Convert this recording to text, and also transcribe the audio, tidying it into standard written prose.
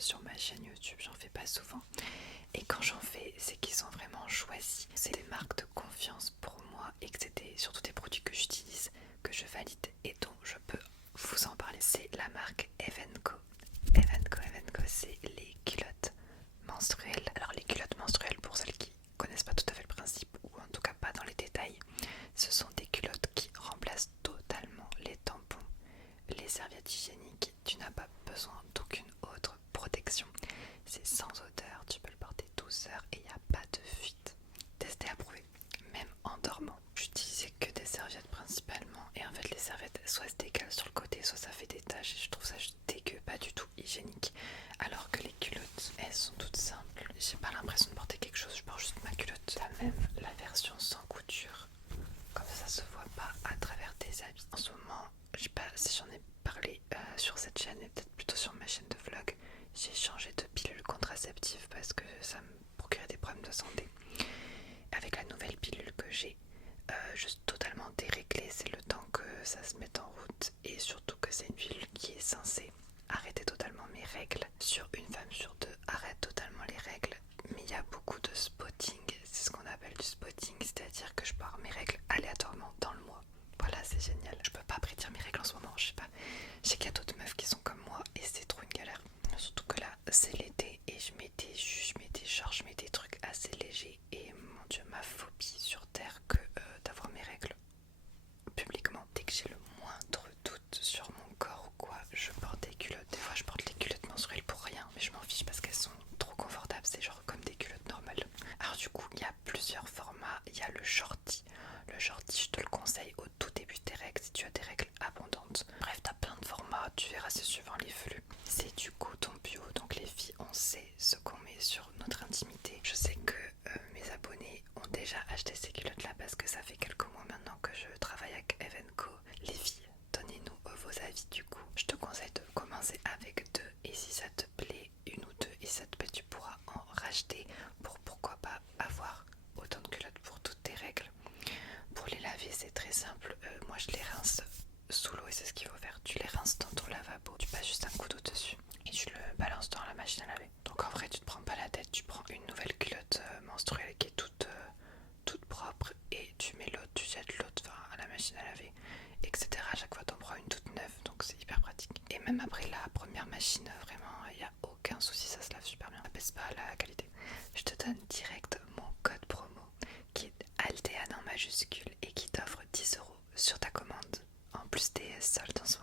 sur ma chaîne YouTube, j'en fais pas souvent. Et quand j'en fais, c'est qu'ils sont vraiment choisis. C'est des marques de confiance pour moi et que c'est surtout des produits que j'utilise, que je valide et dont je peux vous en parler. C'est la marque Evenco. Evenco, c'est les culottes menstruelles. Alors les culottes menstruelles, pour celles qui connaissent pas tout à fait le principe, ou en tout cas pas dans les détails, ce sont des culottes qui remplacent totalement les tampons, les serviettes hygiéniques. Tu n'as pas besoin d'aucune autre protection. C'est sans odeur, tu peux le porter 12 heures et il n'y a pas de fuite. Testé, approuvé. Même en dormant, j'utilisais que des serviettes principalement. Et en fait, les serviettes, soit se décalent sur le côté, soit ça fait des taches. Et je trouve ça juste dégueu, pas du tout hygiénique. Alors que les culottes, elles sont toutes simples. J'ai pas l'impression de porter quelque chose, je porte juste ma culotte. T'as même la version sans couture. Comme ça se voit pas à travers tes habits. En ce moment, je sais pas si j'en ai parlé sur cette chaîne et peut-être plutôt sur ma chaîne de vlog. J'ai changé de pilule contraceptive parce que ça me procurait des problèmes de santé. Avec la nouvelle pilule que j'ai, juste totalement déréglée, c'est le temps que ça se mette en route et surtout que c'est une pilule qui est censée arrêter totalement mes règles. Sur une femme sur deux arrête totalement les règles, mais il y a beaucoup de spotting, c'est ce qu'on appelle du spotting, c'est-à-dire que je pars mes règles aléatoirement dans le mois. Voilà, c'est génial. Je peux pas prédire mes règles en ce moment, je sais pas. Je sais qu'il y a d'autres meufs qui sont comme moi et c'est trop une galère. Surtout que là, c'est l'été et je mets des trucs assez légers et mon dieu, ma phobie sur terre que d'avoir mes règles publiquement. Dès que j'ai le moindre doute sur mon corps ou quoi, je porte des culottes. Des fois, je porte les culottes menstruelles pour rien, mais je m'en fiche parce qu'elles sont trop confortables. C'est genre comme des culottes normales. Alors du coup, il y a plusieurs formats. Il y a le shorty. Le shorty, je te le conseille au tout début de tes règles si tu as des règles abondantes. Bref, t'as plein de formats. Tu verras, c'est suivant les flux. C'est du coton bio, donc les filles, on sait ce qu'on met sur notre intimité. Je sais que mes abonnés ont déjà acheté ces culottes là parce que ça fait quelques mois maintenant que je travaille avec Evenco. Les filles, donnez-nous vos avis du coup. Je te conseille de commencer avec deux et si ça te plaît, une ou deux, et si ça te plaît, tu pourras en racheter pour pourquoi pas avoir autant de culottes pour toutes tes règles. Pour les laver, c'est très simple. Moi, je les rince sous l'eau et c'est ce qu'il faut faire. Tu les rinces dans ton lavabo, tu passes juste un coup d'eau dessus et tu le balances dans la machine à laver. Donc en vrai, tu te prends pas la tête, tu prends une nouvelle culotte menstruelle qui est toute propre et tu mets l'autre, tu jettes l'autre à la machine à laver, etc. À chaque fois, t'en prends une toute neuve, donc c'est hyper pratique. Et même après la première machine, vraiment, il n'y a aucun souci, ça se lave super bien. Ça baisse pas la qualité. Je te donne direct mon code promo qui est Altéane en majuscule et qui t'offre 10 € sur ta commande. En plus des soldes en ce